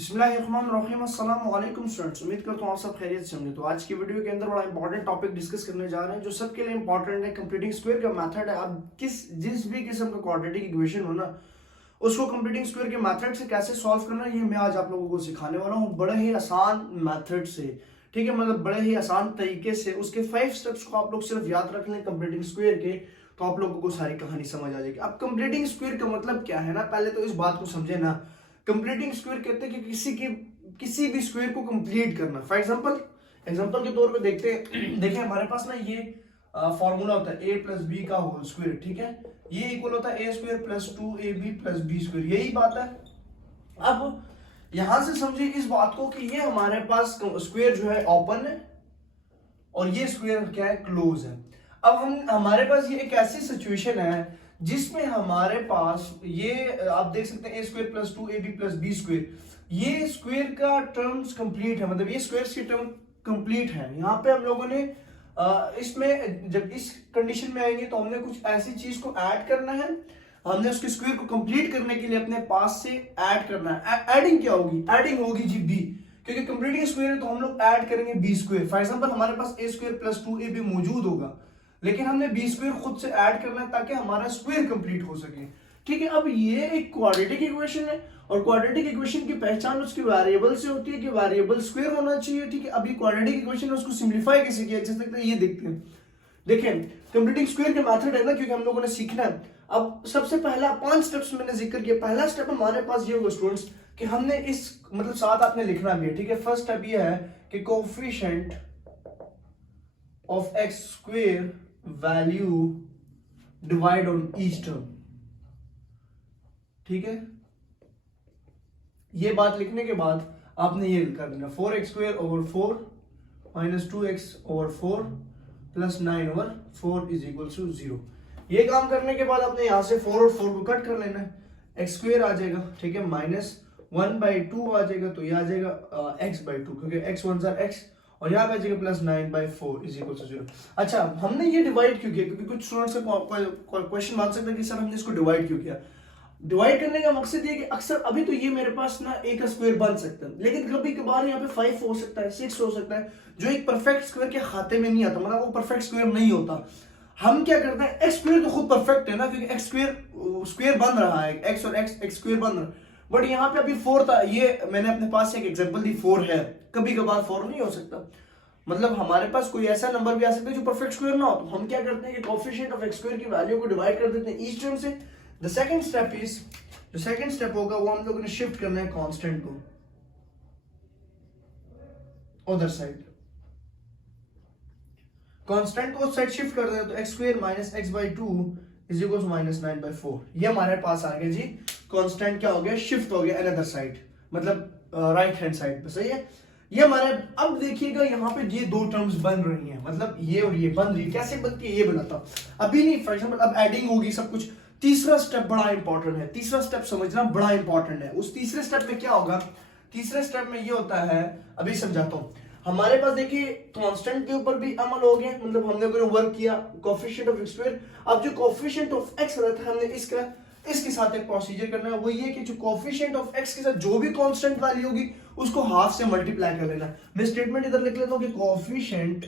बिस्मिल्लाहिर्रहमानिर्रहीम अस्सलाम वालेकुम स्टूडेंट्स, उम्मीद करता हूँ आप सब खैरियत से होंगे। तो आज की वीडियो के अंदर बड़ा इंपॉर्टेंट टॉपिक डिस्कस करने जा रहे हैं जो सबके लिए इंपॉर्टेंट है। कंप्लीटिंग स्क्वायर का मेथड है। अब जिस भी किस्म का क्वाड्रेटिक इक्वेशन हो ना, उसको कंप्लीटिंग स्क्वायर के मेथड से कैसे सॉल्व करना है, ये मैं आज आप लोगों को सिखाने वाला हूँ बड़े ही आसान मेथड से। ठीक है, मतलब बड़े ही आसान तरीके से उसके 5 स्टेप्स को आप लोग सिर्फ याद रख लें कंप्लीटिंग स्क्वायर के, तो आप लोगों को सारी कहानी समझ आ जाएगी। अब कंप्लीटिंग स्क्वायर का मतलब क्या है ना, पहले तो इस बात को समझे ना। कंप्लीटिंग स्क्वायर कहते हैं कि किसी भी स्क्वायर को कंप्लीट करना। फॉर एग्जांपल के तौर पे देखते हैं देखिए हमारे पास ना ये फॉर्मूला होता है a प्लस बी का होल स्क्वायर। ठीक है, ये इक्वल होता है a square plus 2ab plus B square, यही बात है। अब यहां से समझिए इस बात को कि ये हमारे पास स्क्वायर जो है ओपन है और ये स्क्वायर क्या है, क्लोज है। अब हमारे पास ये एक ऐसी सिचुएशन है जिसमें हमारे पास ये आप देख सकते हैं a square plus 2ab plus B square, ये स्क्वायर का टर्म्स कंप्लीट है, मतलब ये स्क्वायर की टर्म कंप्लीट है। यहाँ पे हम लोगों ने इसमें जब इस कंडीशन में आएंगे तो हमने कुछ ऐसी चीज को ऐड करना है। हमने उसके स्क्वायर को कंप्लीट करने के लिए अपने पास से ऐड करना है। एडिंग क्या होगी, एडिंग होगी जी बी, क्योंकि कंप्लीटिंग स्क्वायर है तो हम लोग ऐड करेंगे बी स्क्वायर। फॉर एग्जांपल हमारे पास a स्क्वायर प्लस 2ab मौजूद होगा, लेकिन हमने बी स्क्वायर खुद से ऐड करना है ताकि हमारा स्क्वायर कंप्लीट हो सके। ठीक है, अब ये एक क्वाड्रेटिक इक्वेशन है और क्वाड्रेटिक इक्वेशन की पहचान उसकी वेरिएबल से होती है कि वेरिएबल स्क्वायर होना चाहिए। ठीक है, अब ये क्वाड्रेटिक इक्वेशन है, उसको सिंप्लीफाई कैसे किया जा सकता है ये देखते हैं। देखें, कंप्लीटिंग स्क्वायर का मेथड है ना, क्योंकि हम लोगों ने सीखना है। अब सबसे पहला 5 स्टेप्स मैंने जिक्र किया। पहला स्टेप हमारे पास ये होगा स्टूडेंट्स कि हमने इस मतलब साथ आपने लिखना भी है। ठीक है, फर्स्ट स्टेप ये है कि coefficient of x square value divide on each term. ठीक है, ये बात लिखने के बाद आपने ये कर देना 4x square over 4 minus 2x over 4 plus 9 over 4 is equal to 0। ये काम करने के बाद आपने यहां से 4 और 4 को कट कर लेना है, एक्स स्क्वायर आ जाएगा। ठीक है, माइनस 1/2 आ जाएगा, तो ये आ जाएगा x/2, क्योंकि x 1 जार x, और यहाँ पे आ जाएगा प्लस 9/4 इज इक्वल टू 0। अच्छा, हमने ये डिवाइड क्यों किया, क्योंकि कुछ स्टूडेंट्स का क्वेश्चन मान सकते हैं कि सर हमने इसको डिवाइड क्यों किया। डिवाइड करने का मकसद ये कि अक्सर अभी तो ये मेरे पास ना एक स्क्वायर बन सकता है, लेकिन कभी कभार यहाँ पे 5 हो सकता है, 6 हो सकता है, जो एक परफेक्ट स्क्वायर के खाते में नहीं आता, मतलब वो परफेक्ट स्क्वायर नहीं होता। हम क्या करते हैं, एक्स स्क्वायर तो खुद परफेक्ट है ना, क्योंकि एक्स स्क्वायर बन रहा है, एक्स और एक्स स्क्वायर बन रहा है। बट यहाँ पे अभी 4 था, ये मैंने अपने पास एक एग्जांपल दी, 4 है, कभी कभार 4 नहीं हो सकता। मतलब हमारे पास कोई ऐसा नंबर भी आ सकता है जो परफेक्ट स्क्वायर ना हो, तो हम क्या करते हैं कि कोएफिशिएंट ऑफ एक्स स्क्वायर की वैल्यू को डिवाइड कर देते हैं ईच टर्म से। द सेकंड स्टेप इज, जो सेकंड स्टेप होगा वो हम लोगों ने शिफ्ट करना है कांस्टेंट को अदर साइड। कांस्टेंट को उस साइड शिफ्ट कर दें तो x square minus x/2 is equal to minus 9/4। ये हमारे पास आ गया जी, कांस्टेंट क्या हो गया, शिफ्ट हो गया अनदर साइड, मतलब राइट हैंड साइड पे। सही है, ये हमारे, अब देखिएगा यहाँ पे ये दो टर्म्स बन रही हैं, मतलब ये और ये बन रही है। कैसे बनती है ये बनाता हूं, अभी नहीं। फॉर एग्जांपल अब एडिंग होगी सब कुछ। तीसरा स्टेप बड़ा इंपॉर्टेंट है, तीसरा स्टेप समझना बड़ा इंपॉर्टेंट है। उस तीसरे स्टेप में क्या होगा, तीसरे स्टेप में ये होता है, अभी समझाता हूं। हमारे पास देखिए कांस्टेंट के ऊपर भी अमल हो गया, मतलब हमने कोई वर्क किया कोएफिशिएंट ऑफ एक्स स्क्वायर। अब जो कोएफिशिएंट ऑफ एक्स रहता है, हमने इसके साथ एक प्रोसीजर करना है, वो ये कि जो कोएफिशिएंट ऑफ एक्स के साथ जो भी कांस्टेंट वैल्यू होगी उसको हाफ से मल्टीप्लाई कर लेना। मैं स्टेटमेंट इधर लिख लेता हूं कि coefficient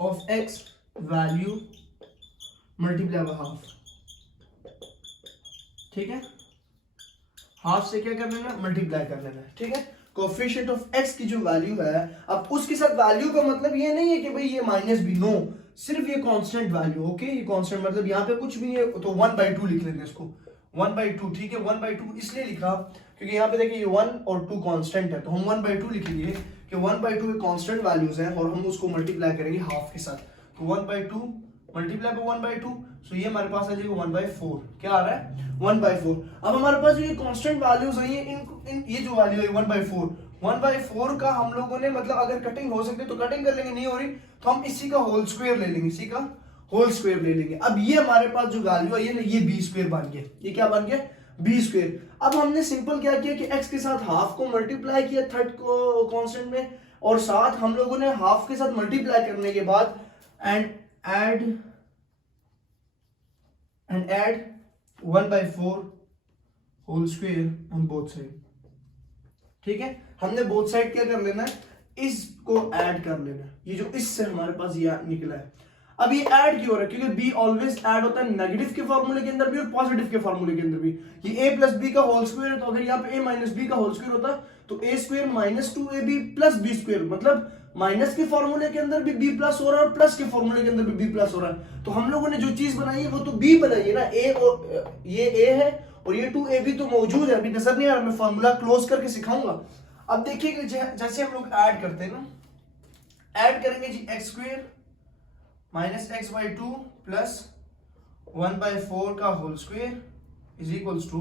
of x value multiply by half. ठीक है, हाफ से क्या कर लेना, मल्टीप्लाई कर लेना है। ठीक है, कोएफिशिएंट ऑफ एक्स की जो वैल्यू है, अब उसके साथ वैल्यू का मतलब ये नहीं है कि भाई ये माइनस भी, नो, सिर्फ ये कांस्टेंट वैल्यू। ओके, ये कांस्टेंट मतलब यहाँ पे कुछ भी नहीं है, तो 1/2 लिख लेंगे इसको, 1/2। ठीक है, 1/2 इसलिए लिखा क्योंकि यहाँ पे देखिए ये 1 और 2 कांस्टेंट है, तो हम 1/2 लिखेंगे कि 1/2 कांस्टेंट वैल्यूज हैं और हम उसको मल्टीप्लाई करेंगे हाफ के साथ। तो 1/2 मल्टीप्लाई बाय 1/2, सो ये हमारे पास आ जाएगा 1/4। क्या आ रहा है, 1/4। अब हमारे पास जो ये कांस्टेंट वैल्यूज हैं, इन ये जो वैल्यू है 1/4 का हम लोगों ने, मतलब अगर कटिंग हो सकती है तो कटिंग कर लेंगे, नहीं हो रही तो हम इसी का होल स्क्वायर ले लेंगे, इसी का होल स्क्वायर ले लेंगे। अब ये हमारे पास जो वैल्यू है ये बी स्क्वायर बन गया। ये क्या बन गया, बी स्क्वायर। अब हमने सिंपल क्या किया कि एक्स के साथ हाफ को मल्टीप्लाई किया थर्ड को कांस्टेंट में, और साथ हम लोगों ने हाफ के साथ मल्टीप्लाई करने के बाद and add 1/4 whole square on both side. ठीक है, हमने बोथ साइड क्या कर लेना है, इसको ऐड कर लेना है। ये जो इससे हमारे पास ये निकला है, अब ये ऐड क्यों हो रहा है, क्योंकि बी ऑलवेज ऐड होता है नेगेटिव के फॉर्मूले के अंदर भी और पॉजिटिव के फॉर्मूले के अंदर भी। ये ए प्लस बी का होल स्क्वायर है, तो अगर यहाँ पे ए माइनस बी का होल स्क्वायर होता तो A square minus 2ab plus B square, मतलब माइनस के फॉर्मूले के अंदर भी बी प्लस हो रहा है और प्लस के फॉर्मूले के अंदर भी बी प्लस हो रहा है। तो हम लोगों ने जो चीज बनाई है वो तो बी बनाई है ना, ए और ये ए है और ये 2ab तो मौजूद है, अभी नजर नहीं आ रहा, मैं फॉर्मूला क्लोज करके सिखाऊंगा। अब देखिए कि जैसे हम लोग ऐड करते हैं ना, ऐड करेंगे जी X square minus X by two plus 1/4 का whole square is equals to,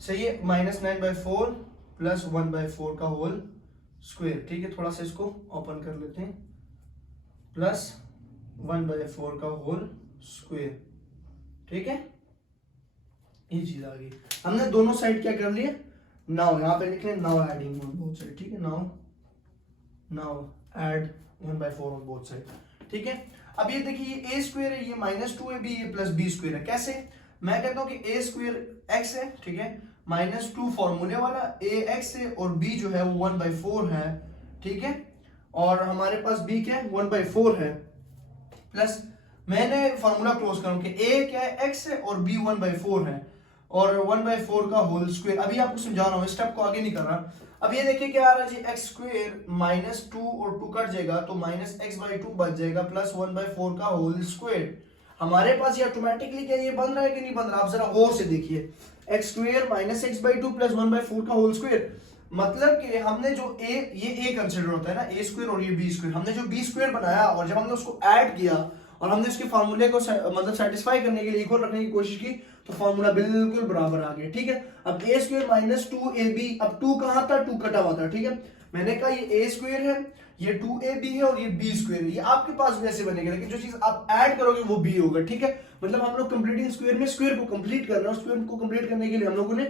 सही है, -9/4 प्लस 1/4 का होल स्क्वायर। ठीक है, थोड़ा सा इसको ओपन कर लेते हैं, प्लस 1/4 का होल स्क्वायर। ठीक है, ये चीज आ गई। हमने दोनों साइड क्या कर लिए, नाउ यहाँ पे लिख लें now adding on both side. ठीक है, now add 1/4 on both side. ठीक है, अब ये देखिए ये ए स्क्वायर है, ये -2ab, ये प्लस बी स्क्वायर है। कैसे, मैं कहता हूं कि ए स्क्वायर एक्स है, ठीक है, -2 फॉर्मूले वाला, ए एक्स है और बी जो है वो 1/4 है। ठीक है, और हमारे पास बी क्या है 1/4 है, प्लस मैंने फॉर्मूला क्लोज करूं कि ए क्या है एक्स है और बी 1/4 है और 1/4 का होल स्क्वायर। अभी आपको समझा रहा हूं, स्टेप को आगे नहीं कर रहा। अब ये देखिए क्या आ रहा है जी, एक्स स्क्वायर -2 और 2 कट जाएगा तो -x/2 बच जाएगा प्लस 1/4 का होल स्क्वायर। हमारे पास ये ऑटोमेटिकली क्या ये बन रहा है कि नहीं बन रहा, आप जरा गौर से देखिए, एक्स स्क्वायर -x/2 प्लस 1/4 का होल स्क्वायर, मतलब कि हमने जो ये a कंसीडर होता है ना, ए स्क्वायर और ये बी स्क्वायर, हमने जो बी स्क्वायर बनाया और जब हमने उसको ऐड किया और हमने उसके फार्मूले को मतलब सेटिस्फाई करने के लिए इक्वल रखने की कोशिश की तो फार्मूला बिल्कुल बराबर आ गया। ठीक है, अब ए स्क्वायर -2ab, अब 2 कहां था, 2 कटा हुआ था। ठीक है, मैंने कहा ये ए स्क्वायर है, ये 2ab है और ये b स्क्वायर है, ये आपके पास भी ऐसे बनेगा, लेकिन जो चीज आप ऐड करोगे वो b होगा। ठीक है, मतलब हम लोग कंप्लीटिंग स्क्वायर में स्क्वायर को कंप्लीट कर रहे हैं, स्क्वायर को कंप्लीट करने के लिए हम लोगों ने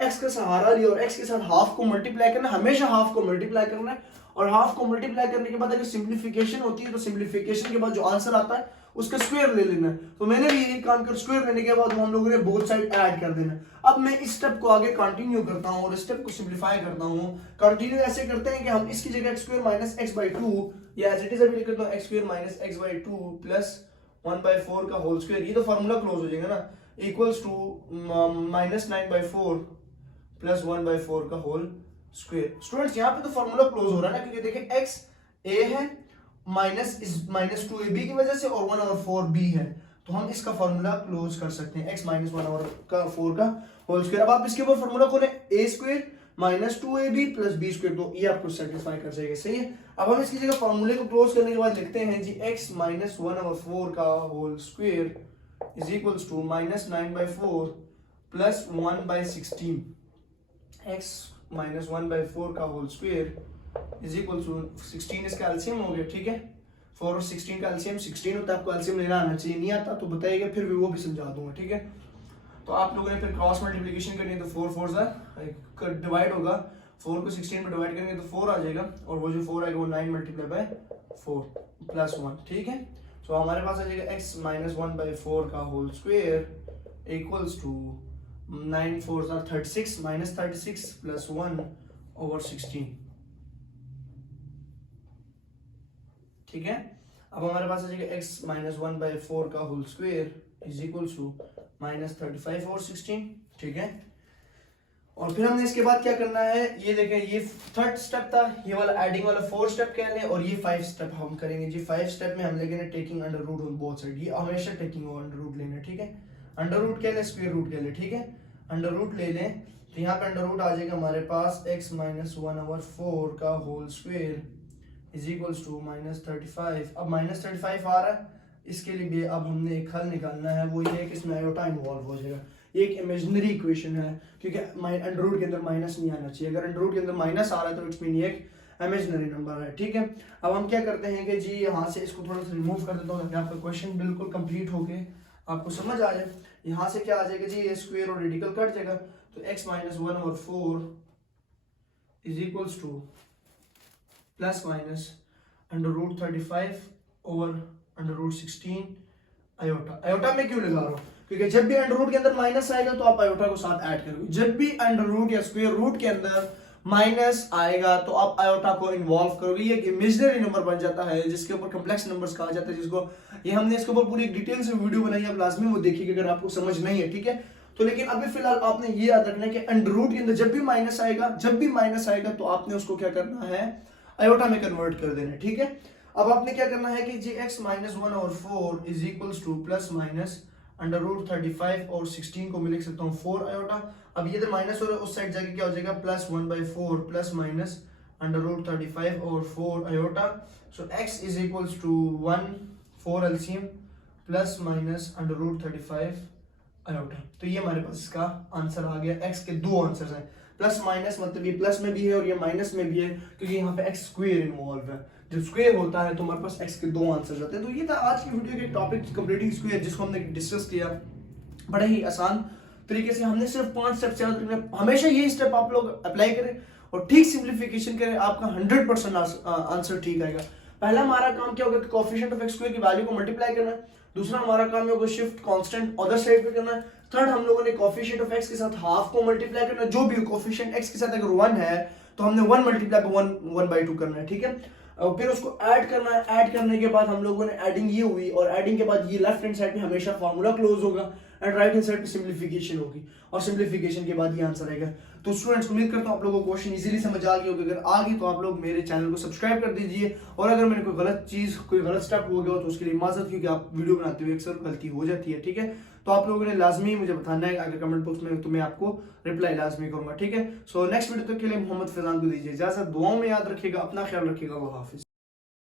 x का सहारा लिया और x के साथ हाफ को मल्टीप्लाई करना, हमेशा हाफ को मल्टीप्लाई करना है, और हाफ को मल्टीप्लाई करने के बाद अगर सिंप्लीफिकेशन होती है तो सिंप्लीफिकेशन के बाद जो आंसर आता है उसका स्क्वायर ले लेना है। तो मैंने भी यही काम कर, स्क्वायर लेने के बाद हम लोगों ने बोथ साइड ऐड कर देना है। अब मैं इस स्टेप को आगे कंटिन्यू करता हूं और स्टेप को सिंप्लीफाई करता हूं। कंटिन्यू ऐसे करते हैं कि हम इसकी जगह x स्क्वायर माइनस x/2 या एज इट इज अभी लिख देता हूं x square minus x/2 plus 1/4 का होल स्क्वायर, ये तो फार्मूला क्लोज हो जाएगा ना, इक्वल्स टू -9/4 प्लस 1/4 का होल स्क्वायर। स्टूडेंट्स यहाँ पे तो फार्मूला क्लोज हो रहा है ना, क्योंकि देखिए x a है -2ab की वजह से और 1/4 b है, तो हम इसका फार्मूला क्लोज कर सकते हैं, x -1/4 का होल स्क्वायर। अब आप इसके ऊपर फार्मूला खोलें, a square -2ab plus b square, तो ये आपको सेटिस्फाई कर जाएगा। सही है, अब हम इसकी जगह फार्मूले को क्लोज करने के बाद लिखते हैं जी x -1/4 का whole square is equals to -9/4 plus 1/16, x -1/4 का whole square is equal to 16, इसका एलसीएम हो गया। ठीक है, 4 और 16 का एलसीएम 16 होता है, आपको एलसीएम लेना आना चाहिए, नहीं आता तो बताइएगा, फिर भी वो भी समझा दूंगा। ठीक है, तो आप लोगों ने फिर क्रॉस मल्टीप्लिकेशन करनी है तो 4 4 सा डिवाइड होगा, 4 को 16 में डिवाइड करेंगे तो 4 आ जाएगा और वो जो 4 आएगा वो 9 मल्टीप्लाई बाय 4 प्लस 1। ठीक है, तो हमारे पास आ जाएगा x -1/4 का whole square equals to 9 4 36 -36 plus 1/16। ठीक है, अब हमारे पास आ जाएगा x -1/4 का whole square is equal to -35/16। ठीक है, और फिर हमने इसके बाद क्या करना है, ये देखें, ये थर्ड स्टेप था, ये वाला एडिंग वाला 4 स्टेप कह लें, और ये 5 स्टेप हम करेंगे जी। 5 स्टेप में हम लेंगे taking under root on both side, ये हमेशा टेकिंग अंडर रूट लेना। ठीक है, अंडर रूट कह लें, स्क्वायर रूट कह लें। ठीक है, अंडर रूट ले लें तो यहाँ पे अंडर रूट आ जाएगा हमारे पास x -1/4 का whole square is equals to -35। अब -35 आ रहा है, इसके लिए भी अब हमने एक हल निकालना है, वो ये है कि इसमें आयोटा इन्वॉल्व हो जाएगा। ये एक इमेजिनरी इक्वेशन है, क्योंकि अंडर रूट के अंदर माइनस नहीं आना चाहिए, अगर अंडर रूट के अंदर माइनस आ रहा है तो इट्स मीन ये एक इमेजिनरी नंबर है। ठीक है, अब हम क्या करते हैं कि जी यहाँ से इसको थोड़ा सा रिमूव कर देता हूँ ताकि आपका क्वेश्चन बिल्कुल कंप्लीट होके आपको समझ आ जाए। यहाँ से क्या आ जाएगा जी, ये स्क्वायर और रेडिकल कट जाएगा, तो x -1/4 is equals to plus minus √35 over √16 iota. Iota में क्यों लगा रहा हूँ, क्योंकि जब भी अंडर रूट के अंदर माइनस आएगा तो आप आयोटा को साथ ऐड करोगे। जब भी अंडर रूट या स्क्वायर रूट के अंदर माइनस आएगा तो आप आयोटा को इन्वॉल्व करोगे। ये एक इमेजिनरी नंबर बन जाता है जिसके ऊपर कॉम्प्लेक्स नंबर्स कहा जाता है, जिसको ये हमने इसके ऊपर पूरी डिटेल से वीडियो बनाई, आप लाजमी वो देखिए अगर आपको समझ नहीं है, ठीक है। तो लेकिन अभी फिलहाल आपने ये याद रखना है कि अंडर रूट के अंदर जब भी माइनस आएगा तो आपने उसको क्या करना है, आयोटा में कन्वर्ट कर देना है, ठीक है। अब आपने क्या करना है कि जी x माइनस 1 और 4 is equals to plus minus under root 35 और 16 को मैं लिख सकता हूँ 4 आयोटा। अब ये इधर माइनस हो रहा है, उस साइड जाके क्या हो जाएगा, plus 1/4 plus minus under root 35 और 4 iota. So x is equals to 1 4 LCM plus minus under root 35 iota. तो ये हमारे पास इसका आंसर आ गया। x के दो आंसर्स हैं, प्लस माइनस मतलब ये प्लस में भी है और ये माइनस में भी है, क्योंकि यहाँ पे x स्क्वायर इन्वॉल्व है। जब स्क्वायर होता है तो हमारे पास x के दो आंसर्स होते हैं। तो ये था आज की वीडियो के टॉपिक कंप्लीटिंग स्क्वायर, जिसको हमने डिस्कस किया बड़े ही आसान तरीके से। हमने सिर्फ 5 स्टेप्स याद रखने, हमेशा ये स्टेप आप लोग अप्लाई करें और ठीक सिंप्लीफिकेशन करें, आपका 100% आंसर ठीक आएगा। पहला हमारा काम क्या होगा कि कोएफिशिएंट ऑफ x स्क्वायर की वैल्यू को मल्टीप्लाई करना है। दूसरा हमारा काम होगा शिफ्ट कांस्टेंट अदर साइड पे करना है। थर्ड हम लोगों ने कोएफिशिएंट ऑफ x के साथ हाफ को मल्टीप्लाई करना है। जो भी कोएफिशिएंट x के साथ अगर 1 है तो हमने 1 मल्टीप्लाई पे 1/2 करना है, ठीक है। और फिर उसको ऐड करना है। ऐड करने के बाद हम लोगों ने एडिंग ये हुई और एडिंग के बाद ये लेफ्ट हैंड साइड पे हमेशा फार्मूला क्लोज होगा एंड राइट हैंड साइड पे सिंप्लीफिकेशन होगी और सिंप्लीफिकेशन के बाद ये आंसर आएगा। तो स्टूडेंट्स उम्मीद करता हूँ आप लोगों को क्वेश्चन इजीली समझ आ गया होगा। अगर आ गई तो आप लोग मेरे चैनल को सब्सक्राइब कर दीजिए और अगर मैंने कोई गलत चीज कोई गलत स्टेप हो गया तो उसके लिए माजरत, क्योंकि आप वीडियो बनाते हुए अक्सर गलती हो जाती है, ठीक है। तो आप लोगों ने लाजमी मुझे बताना है अगर कमेंट बॉक्स में, तो मैं आपको रिप्लाई लाजमी करूंगा, ठीक है। सो नेक्स्ट वीडियो तक के लिए मोहम्मद फैजान को दीजिए इजाजत। दुआओं में याद रखिएगा, अपना ख्याल रखिएगा। अल्लाह हाफिज।